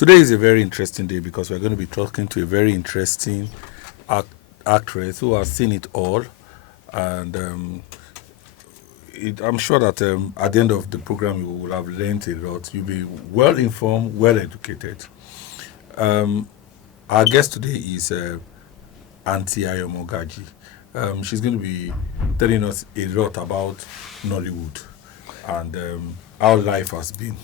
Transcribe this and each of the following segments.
Today is a very interesting day because we're going to be talking to a very interesting actress who has seen it all. And I'm sure that at the end of the program, you will have learned a lot. You'll be well informed, well educated. Our guest today is Auntie Ayo Mogaji. She's going to be telling us a lot about Nollywood and how life has been.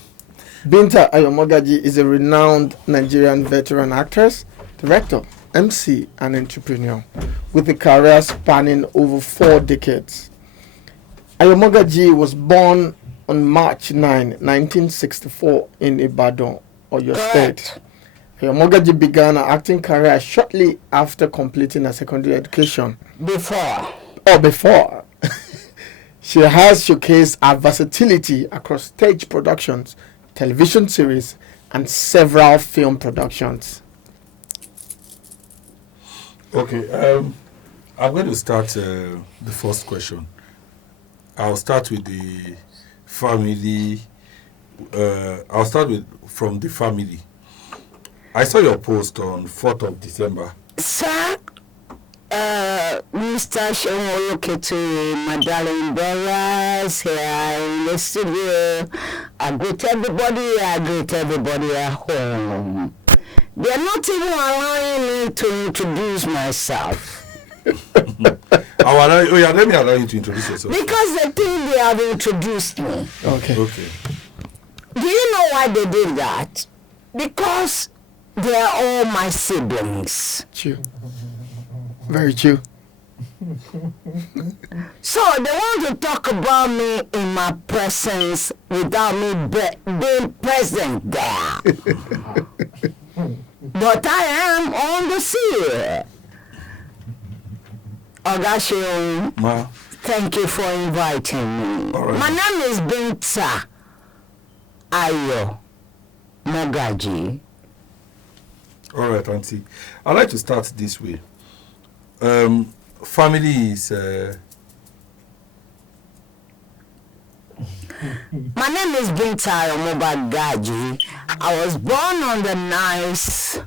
Binta Ayo Mogaji is a renowned Nigerian veteran actress, director, MC, and entrepreneur, with a career spanning over 4 decades. Ayo Mogaji was born on March 9, 1964 in Ibadan, Oyo State. Ayo Mogaji began her acting career shortly after completing her secondary education. Before. She has showcased her versatility across stage productions, television series, and several film productions. Okay, I'm going to start the first question. I'll start with the family. I'll start from the family. I saw your post on 4th of December. Sir, Mr. Shomoloketu, my darling brothers here in the studio. I greet everybody at home. They are not even allowing me to introduce myself. Let me allow you to introduce yourself. Because they think they have introduced me. Okay. Do you know why they did that? Because they are all my siblings. True. Very true. So they want to talk about me in my presence without me being present there. But I am on the sea. Ogashion, thank you for inviting me. Right. My name is Binta Ayo Mogaji. All right, Auntie. I'd like to start this way. Family is... My name is Binta Ayo Mogaji. I was born on the 9th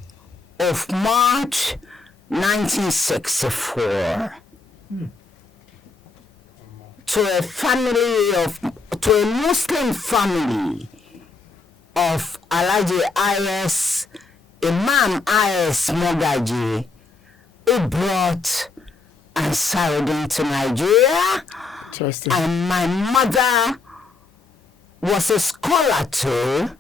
of March 1964 to a Muslim family of Alhaji I.S. Imam I.S. Mogaji, who brought and sailed into Nigeria. Interesting. And my mother was a scholar too.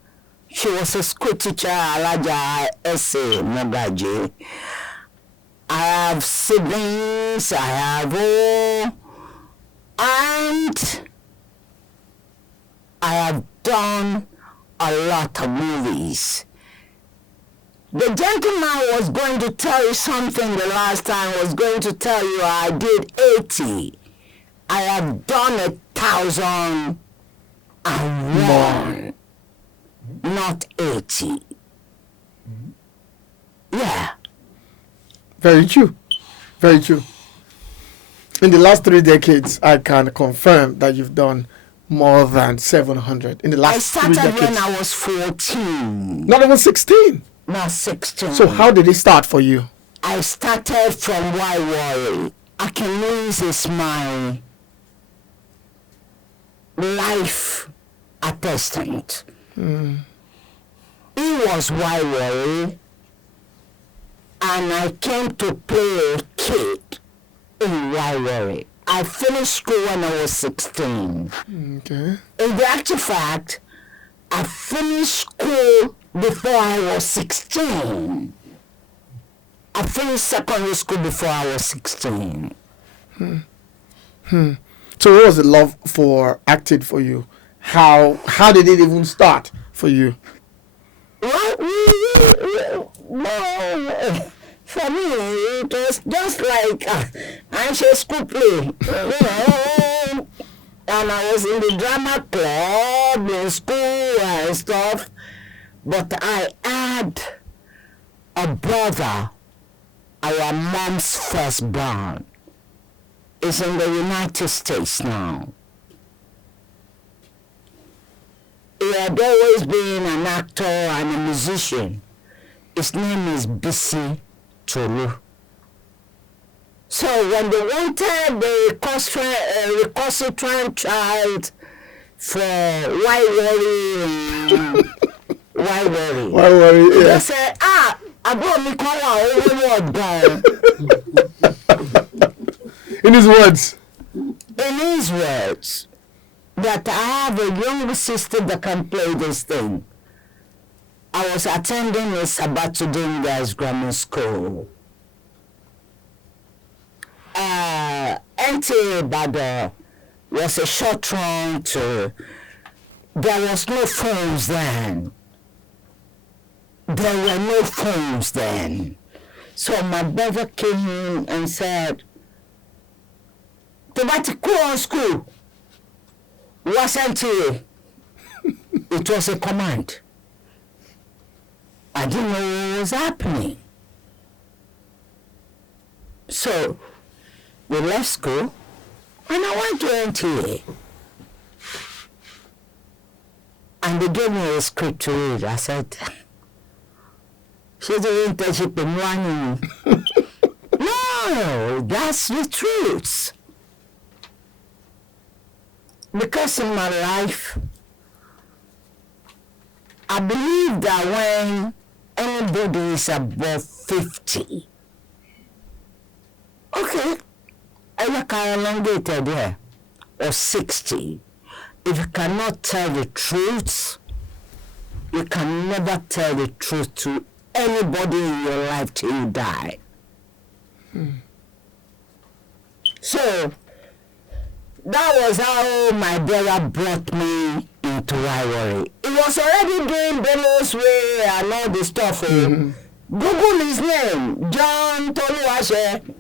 She was a school teacher, Alhaji I.S. Mogaji. I have siblings, and I have done a lot of movies. The gentleman was going to tell you something the last time, was going to tell you I did 80. I have done 1,001, not 80. Yeah. Very true. Very true. In the last 3 decades, I can confirm that you've done more than 700. In the last 3 decades. I started when I was 14. Not even 16. Not 16. So how did it start for you? I started from Why Worry. Akinese is my life attestant. He was Why Worry. And I came to play a kid in Why Worry. I finished school when I was 16. Okay. In the actual fact, I finished school before I was 16. I finished secondary school before I was 16. So what was the love for acting for you? How did it even start for you? Well, for me, it was just like ancient school play. And I was in the drama club in school and stuff. But I had a brother, our mom's firstborn. Is in the United States now. he had always been an actor and a musician. His name is Bisi Tolu. So when they wanted the recalcitrant child for why worry, Yeah. they said, Abort me call our down. In his words. In his words, that I have a younger sister that can play this thing. I was attending a Sabatudin Girls Grammar School. NTA Bada was a short run to. There was no phones then. There were no phones then. So my brother came in and said, "Tobacco school wasn't NTA." It was a command. I didn't know what was happening. So we left school and I went to NTA. And they gave me a script to read. I said, she's doing internship in one. No, that's the truth. Because in my life, I believe that when anybody is above 50, okay, I can elongate there, or 60, if you cannot tell the truth, you can never tell the truth to anybody in your life till you die. So, that was how my brother brought me into Ivory. He was already doing Bellows Way and all the stuff. Google his name, John Toluwase,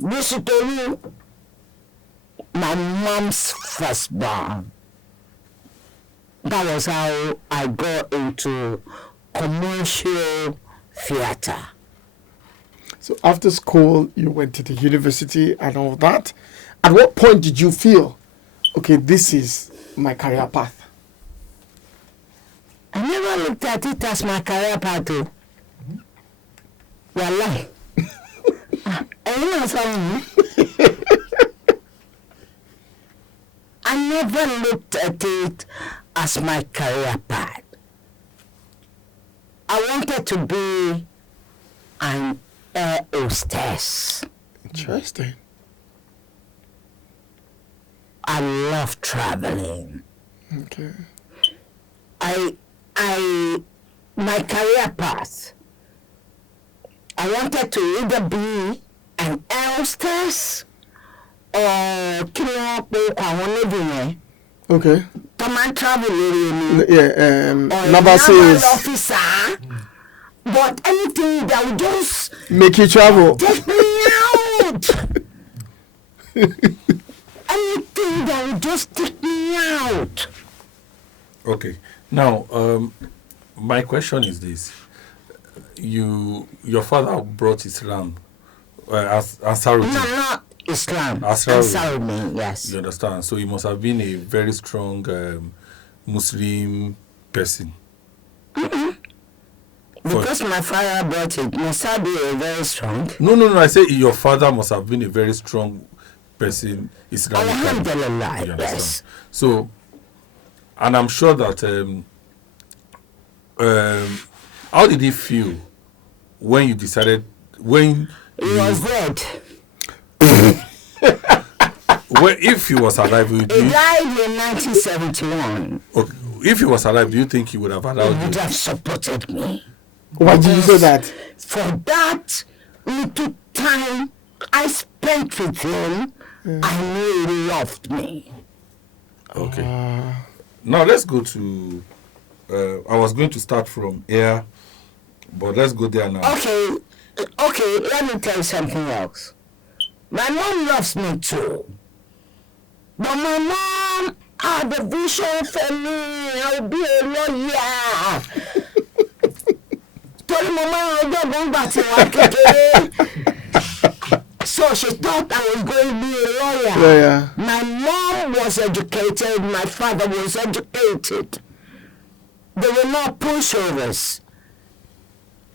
Bisi Tolu, my mom's firstborn. That was how I got into commercial theater. So after school, you went to the university and all that. At what point did you feel, okay, this is my career path? I never looked at it as my career path. Wallahi. I never looked at it as my career path. I wanted to be an air hostess. Interesting. I love traveling. Okay. My career path, I wanted to either be an air hostess or Okay. come and travel Yeah, or Naval says officer, but anything that would just make you travel. take me out. Anything that would just take me out. Okay. Now, my question is this: your father brought Islam Ansarudin. No, not Islam. Ansarudin. Yes. You understand? So he must have been a very strong Muslim person. Because my father brought it, must I be a very strong? No. I say your father must have been a very strong person. Alhamdulillah, yes. So, and I'm sure that how did he feel when you decided he was dead? Well, if he was alive, he died in 1971. Okay. If he was alive, do you think he would have allowed He would you? have supported me. Why did you say that? For that little time I spent with him, I knew he loved me. Okay. Now let's go to. I was going to start from here, but let's go there now. Okay, let me tell you something else. My mom loves me too. But my mom had a vision for me. I'll be a lawyer. Told mama I don't go back to work again. So she thought I was going to be a lawyer. Yeah. My mom was educated, my father was educated. They were not pushovers.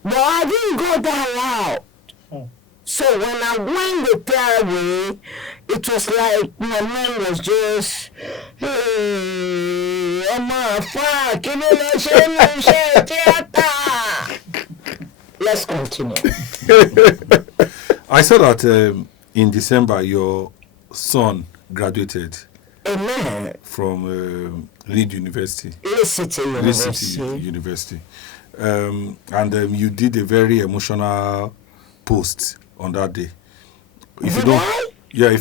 But I didn't go that route. So when I went the third way, it was like my mind was just, hey, fuck, let's continue. I saw that in December your son graduated. Amen. From Leeds University. Leeds City University. And you did a very emotional post on that day. If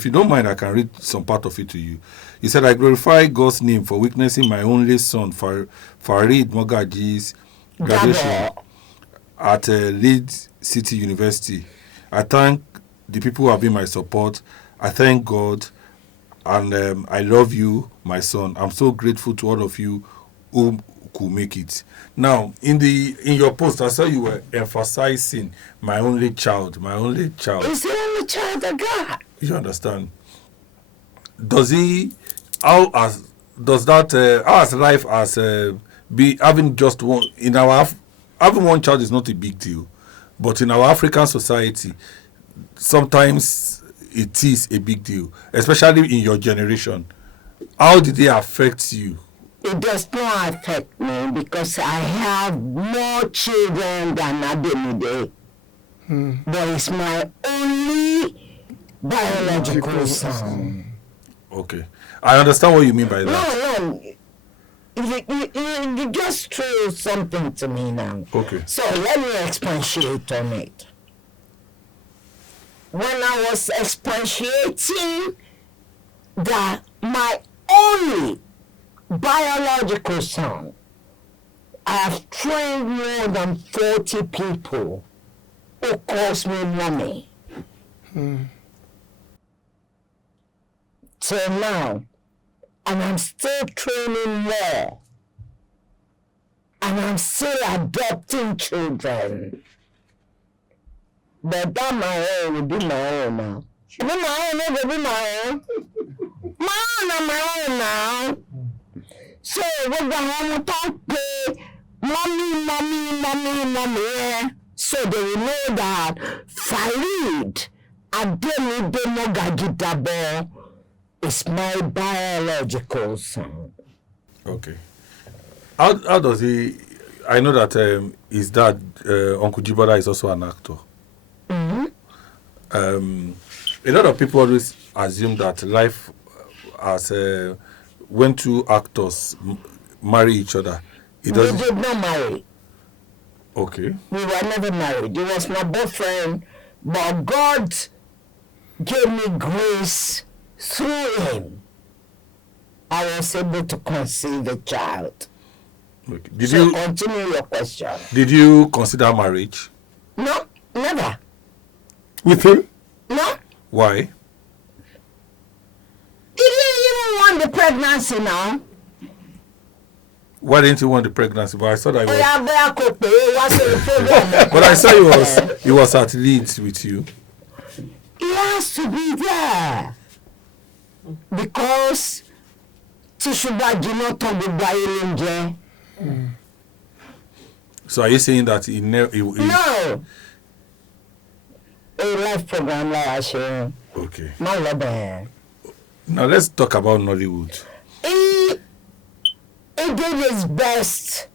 you don't mind, I can read some part of it to you. You said, I glorify God's name for witnessing my only son, Farid Mogaji's graduation at Leeds City University. I thank the people who have been my support. I thank God, and I love you, my son. I'm so grateful to all of you who could make it. Now, in your post, I saw you were emphasizing my only child. It's the only child I got. You understand? How has life be having just one having one child is not a big deal, but in our African society, sometimes it is a big deal, especially in your generation. How did they affect you? It does not affect me because I have more children than Ademide. But it's my only biological son. Okay. I understand what you mean by that. No. You just threw something to me now. Okay. So let me expatiate on it. When I was expatiating that my only biological son, I have trained more than 40 people who calls me mommy. Till now, and I'm still training more, and I'm still adopting children. But that my own will be my own now. Be my own, it will be my own. My own now. So when the home talk pay, mommy, so they will know that Farid Ayo Mogaji Dabo is my biological son. Okay. How does he? I know that his dad, Uncle Jibola, is also an actor. A lot of people always assume that life as when two actors marry each other, We did not marry. Okay. We were never married. He was my boyfriend, but God gave me grace through him. I was able to conceive a child. Okay. Continue your question. Did you consider marriage? No, never. With him? No. Why? He didn't even want the pregnancy now. Why didn't you want the pregnancy? But I thought I was. But But I saw he was at Leeds with you. He has to be there because Tishuba do not talk about. So are you saying that he No. A life program like I share. Okay. My love. Now let's talk about Nollywood. He did his best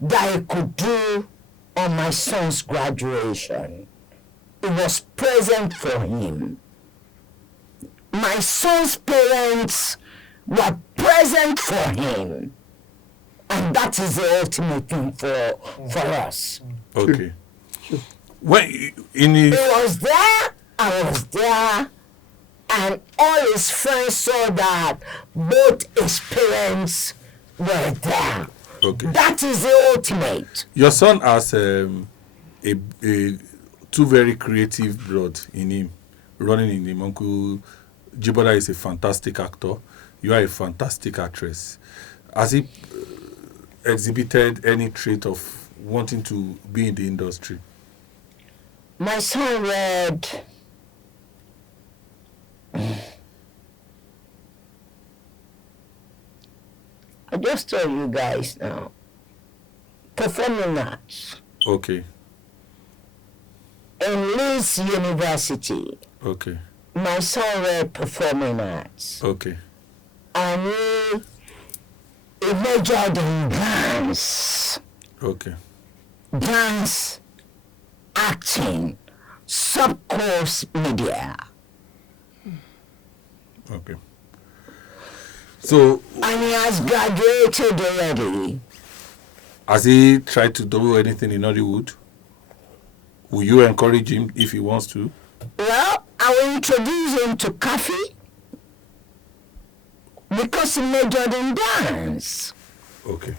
that he could do on my son's graduation. It was present for him. My son's parents were present for him. And that is the ultimate thing for us. Okay. When he was there, I was there, and all his friends saw that both his parents were there. Okay. That is the ultimate. Your son has two very creative blood in him, running in him. Uncle Jibola is a fantastic actor. You are a fantastic actress. Has he exhibited any trait of wanting to be in the industry? My son read I just tell you guys now. Performing arts. Okay. In Leeds University, Okay. my son read performing arts. Okay. And he majored in dance. Okay. Dance, acting, sub-course media. Okay. So, And he has graduated already. has he tried to do anything in Nollywood? Will you encourage him if he wants to? Well, I will introduce him to coffee because he majored in dance. Okay.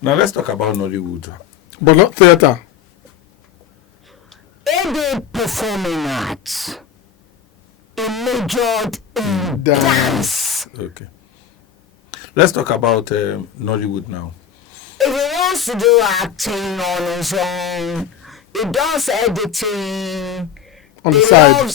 Now let's talk about Nollywood. But not theater. He did performing arts. He majored in Dance. dance. Okay. Let's talk about Nollywood now. If he wants to do acting on his own, he does editing. On the side.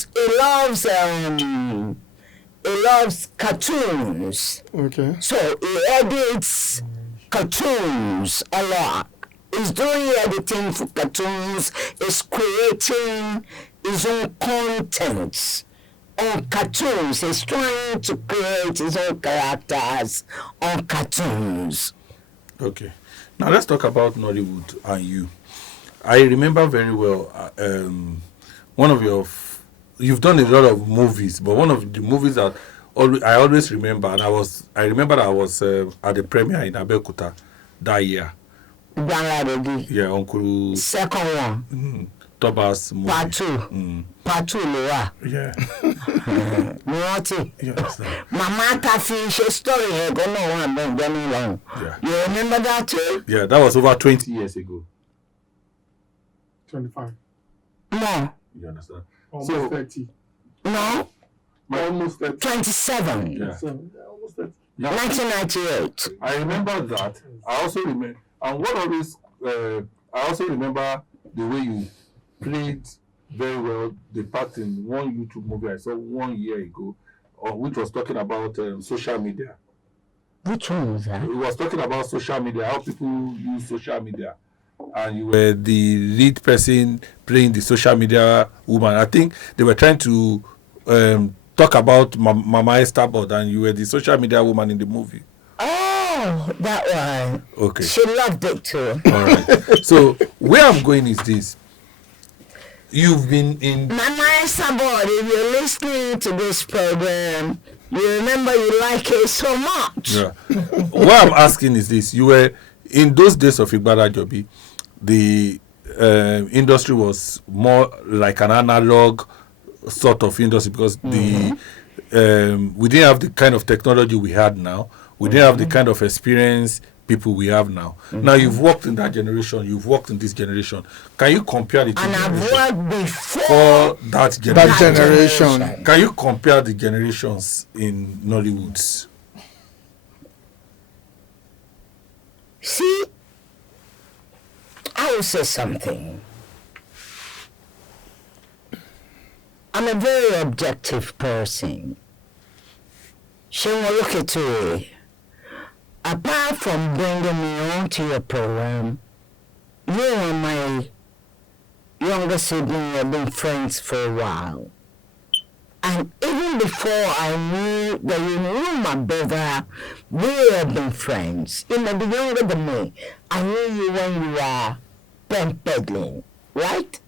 He loves cartoons. Okay. So he edits cartoons a lot. He's doing editing for cartoons. He's creating his own content on cartoons. He's trying to create his own characters on cartoons. Okay. Now let's talk about Nollywood and you. I remember very well one of your... You've done a lot of movies, but one of the movies that I always remember, and I remember that I was at the premiere in Abeokuta that year. Gbaladegi. Yeah, Uncle Second one. Toba's movie. Part 2. Part 2 ló wà. Yeah. Mo rántí. Yes. Mama ta fi ṣe story yẹn gan náà wà bẹ́ẹ̀ gbẹ́nu lọ́hùn. Yeah. You remember that too? Yeah, that was over 20 years ago. 25. No. You understand? Almost 30. No. Almost 30. 27. Yeah. Almost 30. Now, 1998. I remember that. I also remember, and what always, I also remember the way you played very well the part in one YouTube movie I saw 1 year ago, which was talking about social media. Which one was that? It was talking about social media, how people use social media. And you were the lead person playing the social media woman. I think they were trying to talk about Mama Esther Abort, and you were the social media woman in the movie. Oh, that one. Okay. She loved it too. All right. So where I'm going is this. You've been in... Mama Esther Abort, if you're listening to this program, you remember you like it so much. Yeah. What I'm asking is this. You were... In those days of Igbara Jobi, the industry was more like an analog sort of industry because we didn't have the kind of technology we had now. We didn't have the kind of experience people we have now. Now you've worked in that generation. You've worked in this generation. Can you compare the two And I've generations? worked before For that generation. That generation. Can you compare the generations in Nollywood? See, I will say something. I'm a very objective person. She will look at it. Apart from bringing me on to your program, you and my younger sibling have been friends for a while. And even before I knew that you knew my brother, we have been friends. You may be younger than me. I knew you when you were pen peddling, right?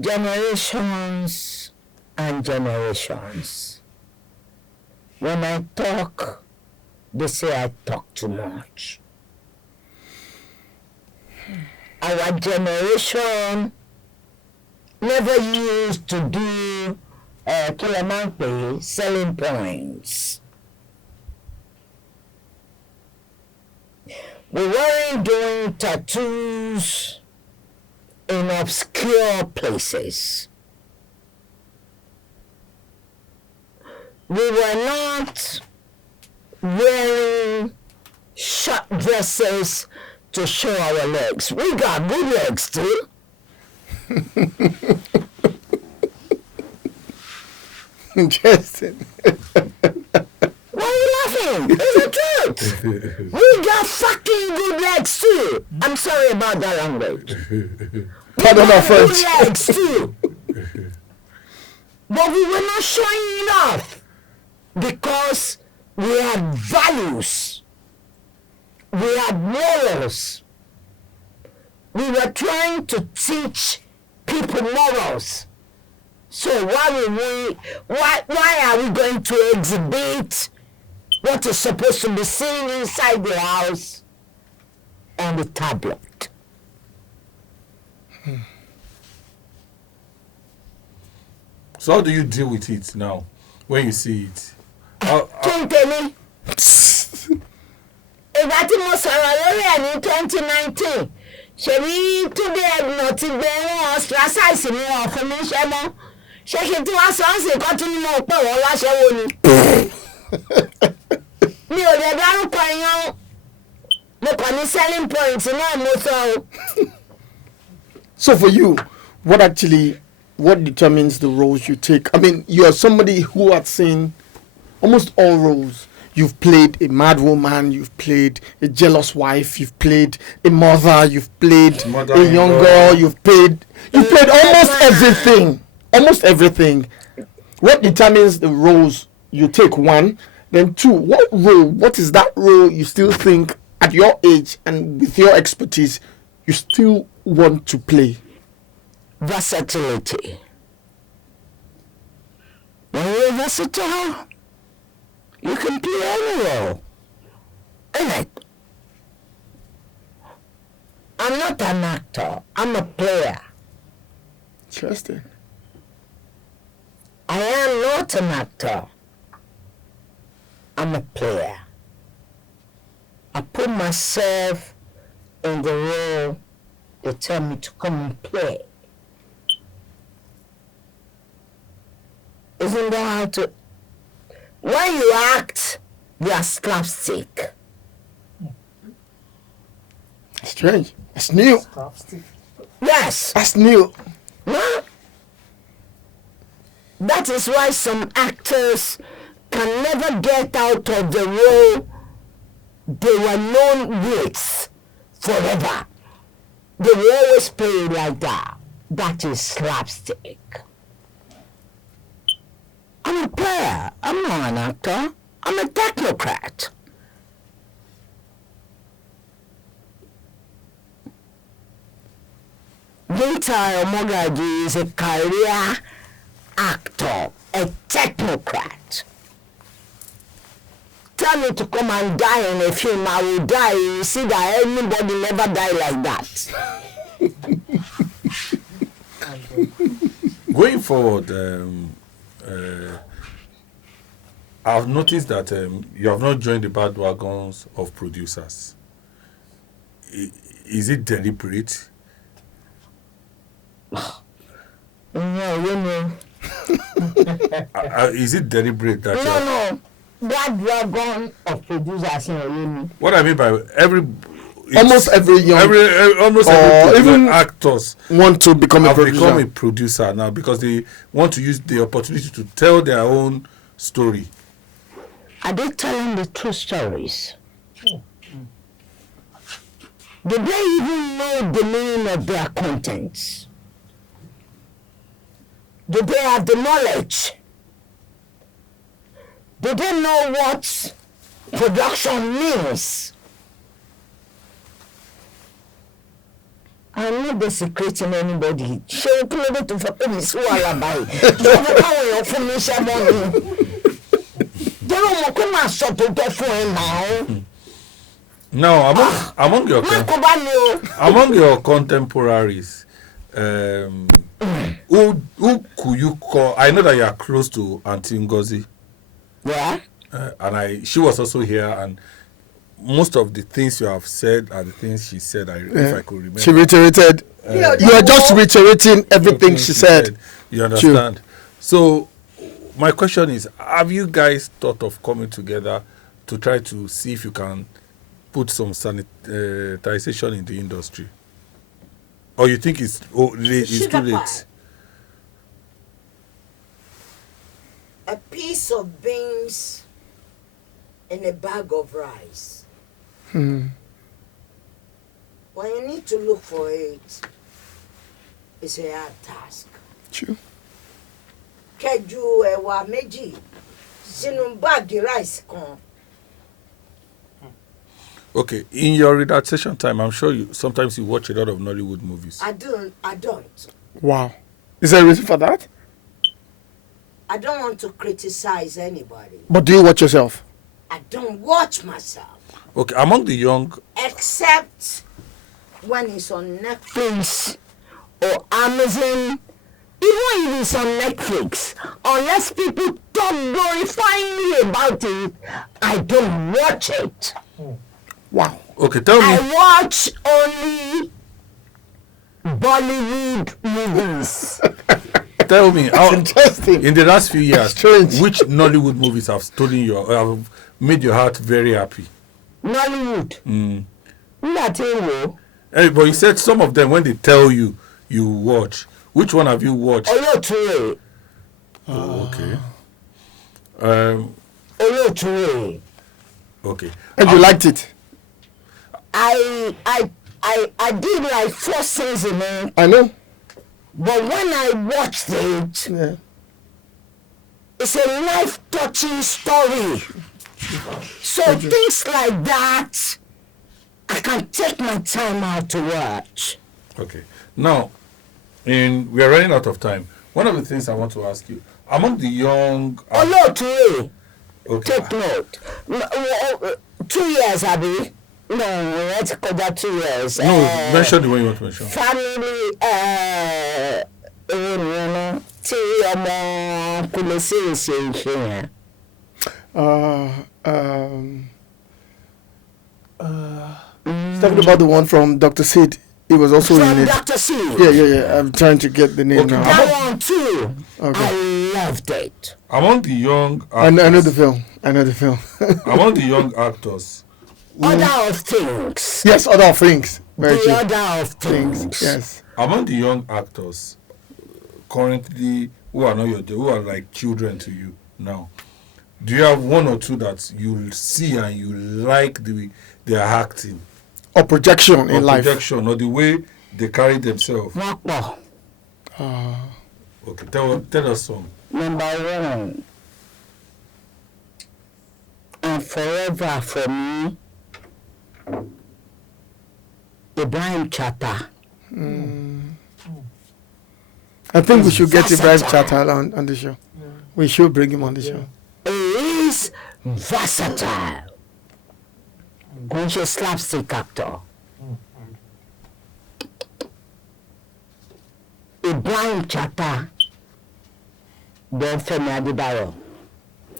Generations and generations. When I talk, they say I talk too much. Our generation never used to do selling points. We weren't doing tattoos in obscure places. We were not wearing short dresses to show our legs. We got good legs too. Interesting. Why are you laughing? It's the truth. We got fucking good legs too. I'm sorry about that language. Pardon our French. Good legs too. But we were not showing enough because we had values. We had morals. We were trying to teach people morals. So why are we going to exhibit what is supposed to be seen inside the house on the tablet? So how do you deal with it now when you see it? Kinteni. Ìgbà tí mo sọ̀rọ̀ lórí ẹ̀ ní 2019 ṣèbí túnde ẹ̀gbọ́n ti gbé wọn ostracize mi wọn fún mi ṣẹ́ mọ́ ṣé kí n tí wọ́n sọ ń sìn kọ́ tún ní mo pè wọ́n láṣẹ́wó ni. Mi ò lè dárúkọ yan mo kàn ní selling point náà mo sọ o. So for you, what determines the roles you take? I mean, you are somebody who has seen almost all roles. You've played a mad woman, you've played a jealous wife, you've played a mother, you've played a young girl, you've played almost everything. Almost everything. What determines the roles you take? One. Then two, what is that role you still think at your age and with your expertise you still want to play? Versatility. When you're versatile, you can play any role. And I'm not an actor, I'm a player. Interesting. I am not an actor. I'm a player. I put myself in the role they tell me to come and play. Isn't that how to... When you act, you are slapstick. Strange. That's new. Yes. That's new. Huh? That is why some actors can never get out of the role they were known with forever. They will always play like that. That is slapstick. I'm a player. I'm not an actor. I'm a technocrat. Ayo Mogaji is a career actor, a technocrat. Tell me to come and die in a film, I will die. You see that anybody never die like that. Going forward, I've noticed that you have not joined the bandwagons of producers. Is it deliberate? No, you know. Is it deliberate that No. Bandwagon of producers in Olumi. What I mean by almost every even actors want to become a producer now because they want to use the opportunity to tell their own story. Are they telling the true stories? Do they even know the meaning of their contents? Do they have the knowledge? Do they know what production means? I'm not desecrating anybody. Show credit to Fabi's Wallaby. Now, among your contemporaries, who could you call? I know that you are close to Auntie Ngozi. Yeah. And she was also here, and most of the things you have said are the things she said. If I could remember, she reiterated. You are just reiterating everything she said. You understand? True. So, my question is: have you guys thought of coming together to try to see if you can put some sanitization in the industry, or you think it's too late? a piece of beans and a bag of rice. Hmm. When you need to look for it, it's a hard task. True. Keju ewa meji sinu bag rice kan. Okay, in your relaxation time, I'm sure you sometimes you watch a lot of Nollywood movies. I don't. Wow. Is there a reason for that? I don't want to criticize anybody. But do you watch yourself? I don't watch myself. Okay, among the young, Except when it's on Netflix. Netflix or Amazon, even if it's on Netflix, unless people talk glorifyingly about it, I don't watch it. Wow. okay, tell me. I watch only Bollywood movies. Tell me, how, Interesting. in the last few years, Strange. which Nollywood movies have have made your heart very happy? Nollywood. Nígbà tí ń wò Hey, but you said some of them, when they tell you, you watch. Which one have you watched? olóòtú rẹ̀ Oh, okay. olóòtú rẹ̀. Okay. And you liked it? I did like 4 seasons, I know. but when I watched it, Yeah. it's a life-touching story. So things like that, I can take my time out to watch. Okay. Now, we are running out of time. One of the things I want to ask you, among the young, Olóòtú rẹ̀, okay, take note. 2 years, Abi. No, let's go that 2 years. no, mention the one you want to mention. Family, tí ọmọ Kúlẹ̀sí ṣe iṣẹ́ yẹn. Talking about the one from Dr. Sid. He was also From in it. Dr. C. Yeah. I'm trying to get the name Okay. now. That one too. Okay. I loved it. Among the young I know the actors, film. I know the film. among the young actors, Order of things. Yes, other things. Very The true. order of things. Yes. among the young actors currently who are not who are like children to you now, do you have one or two that you see and you like their acting Or projection or in life. projection or the way they carry themselves? Wọ́n pọ̀. Okay, tell us some. Number 1. And forever for me, Ibrahim Chata. I think we should get Ibrahim Versatile. Chatta on the show. We should bring him on the show. He is versatile. Kò ń ṣe slapstick actor. Ibrahim Chata. Then Fẹ́mi Adébáyọ̀.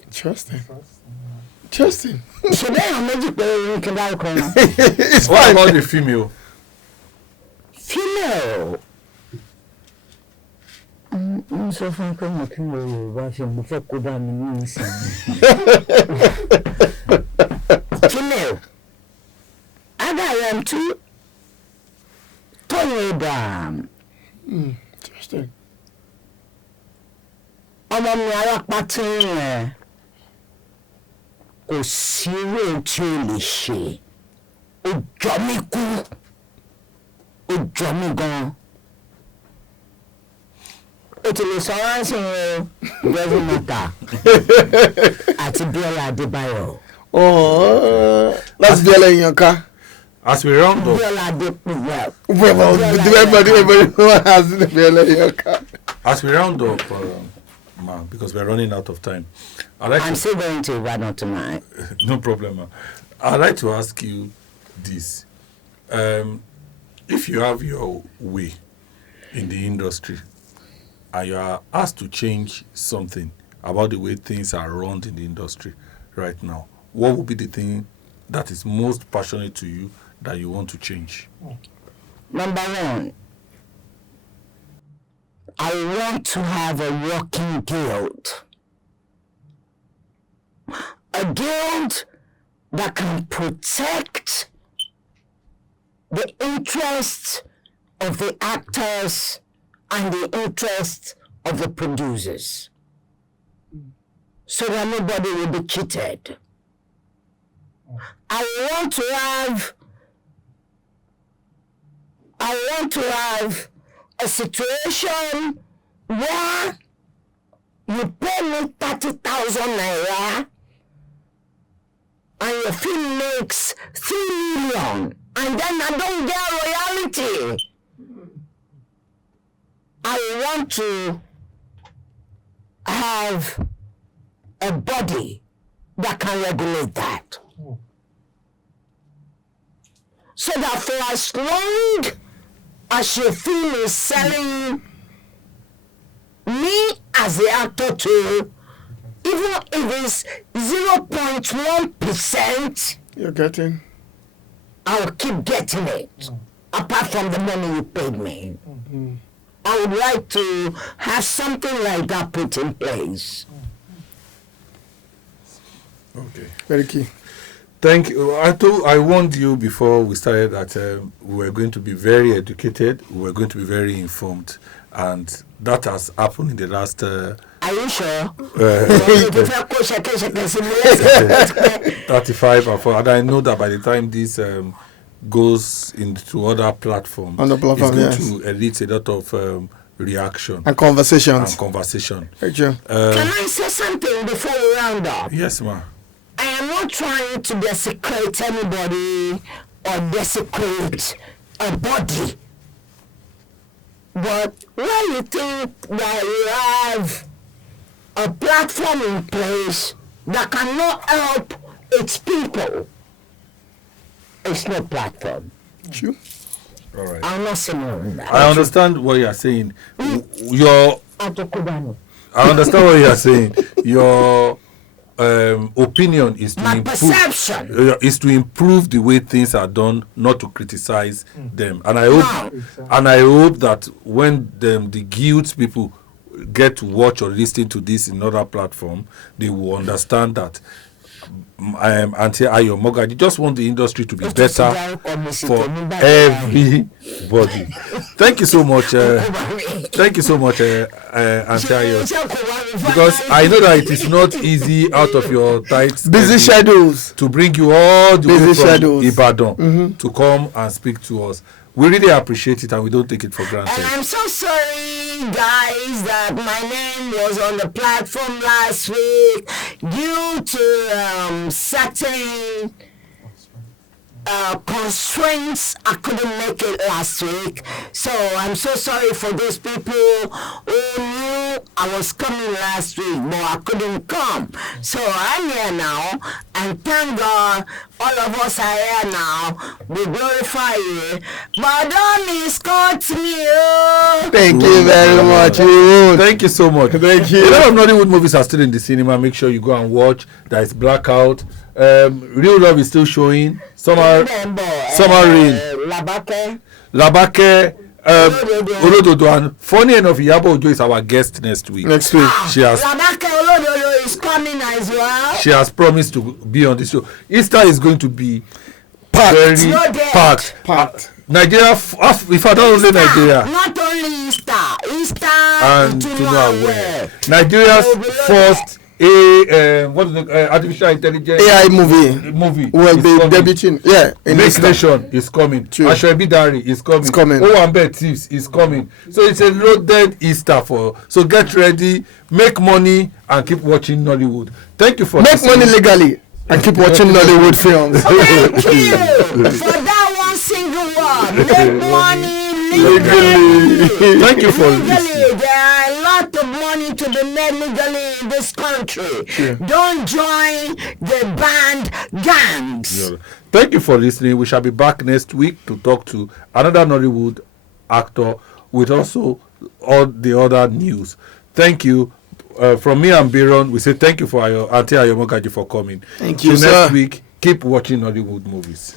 Interesting. Ṣé bẹ́ẹ̀ yàn méjì pé orin kí n bá kọ́ wọn? It's What fine. about the female? Female. N sọ fún pé mo kí n wo Yorùbá ṣe mo fẹ́ kó bá mi ní ìsìn. Female. Adayam too. Tony Abraham. Interesting. Ọmọ mi alápatí yẹn kò sí irú tí ó lè ṣe. Ó jọ mí kú. Ó jọ mí gan. Ó ti lè sọ ránṣẹ́ yẹn Rẹ́fí Mọ́tà àti Bíọ́lá Adébáyọ̀. Oh, let's be in your car. As we round up, Bíọ́lá Adébáyọ̀. Everybody has to be in your car. as we round up, man, because we're running out of time, I'd like I'm to, still going to run on tonight. no problem, man. I'd like to ask you this: if you have your way in the industry, and you are asked to change something about the way things are run in the industry right now, what would be the thing that is most passionate to you that you want to change? Number 1, I want to have a working guild. A guild that can protect the interests of the actors and the interests of the producers. so that nobody will be cheated. I want to have a situation where you pay me 30,000 naira and your film makes 3 million, and then I don't get royalty. I want to have a body that can regulate that. So that for as long as your film is selling me as the actor too, even if it's 0.1%, You're getting. I'll keep getting it. Apart from the money you paid me. I would like to have something like that put in place. Okay. Very key. Thank you. I warned you before we started that we were going to be very educated, we were going to be very informed, and that has happened in the last. Are you sure? 35 or 4, and I know that by the time this goes into other platforms, On the platform, it's yes. going to elicit a lot of reaction And conversations. and conversation. Very true. Can I say something before we round up? Yes, ma. I am not trying to desecrate anybody or desecrate a body. But when you think that you have a platform in place that cannot help its people, it's no platform. True. All right. I'm not saying more than that. I understand what you are saying. Your I understand what you are saying. Your opinion is to My improve. perception. Is to improve the way things are done, not to criticize them. And I hope that when the guilt people get to watch or listen to this in other platform, they will understand that Auntie Ayo Mogaji just want the industry to be better for everybody. Thank you so much. Thank you so much, Auntie Ayo. Because I know that it is not easy out of your tight Busy schedules. to bring you all the Busy way from schedules. Ibadan to come and speak to us. We really appreciate it and we don't take it for granted. And I'm so sorry, guys, that my name was on the platform last week due to certain constraints. I couldn't make it last week. So I'm so sorry for those people who knew I was coming last week, but I couldn't come. So I'm here now, and thank God all of us are here now. We glorify you. But don't misquote me. Oh. Thank you very much. Thank you so much. Thank you. A lot of Nollywood movies are still in the cinema. Make sure you go and watch. There is Blackout. Real Love is still showing. Summer Rain. Labake. Olododo, and funny enough, Iyabo Ojo is our guest next week. Next week. She has Labake Olododo is coming as well. She has promised to be on the show. Easter is going to be Packed. very No debt. packed. Nigeria, if I don't say Nigeria, Not only Easter and to know aware. Nigeria's first artificial intelligence AI movie will is be coming. debuting. Yeah. In Next Easter. Nation is coming. True. Ashwebi Dari is coming. It's coming. Owambe Thieves is coming. So it's a loaded Easter for. So get ready, make money, and keep watching Nollywood. Thank you for Make listening. money legally and keep watching Nollywood films. Thank you for that one single word. Make money legally. Thank you for Legally, listening. there are a lot of money to be made legally in this country. Don't join the band gangs. Thank you for listening. We shall be back next week to talk to another Nollywood actor with also all the other news. Thank you. From me and Biron, we say thank you for Auntie Ayo Mogaji for coming. Thank you, Till sir. next week, keep watching Nollywood movies.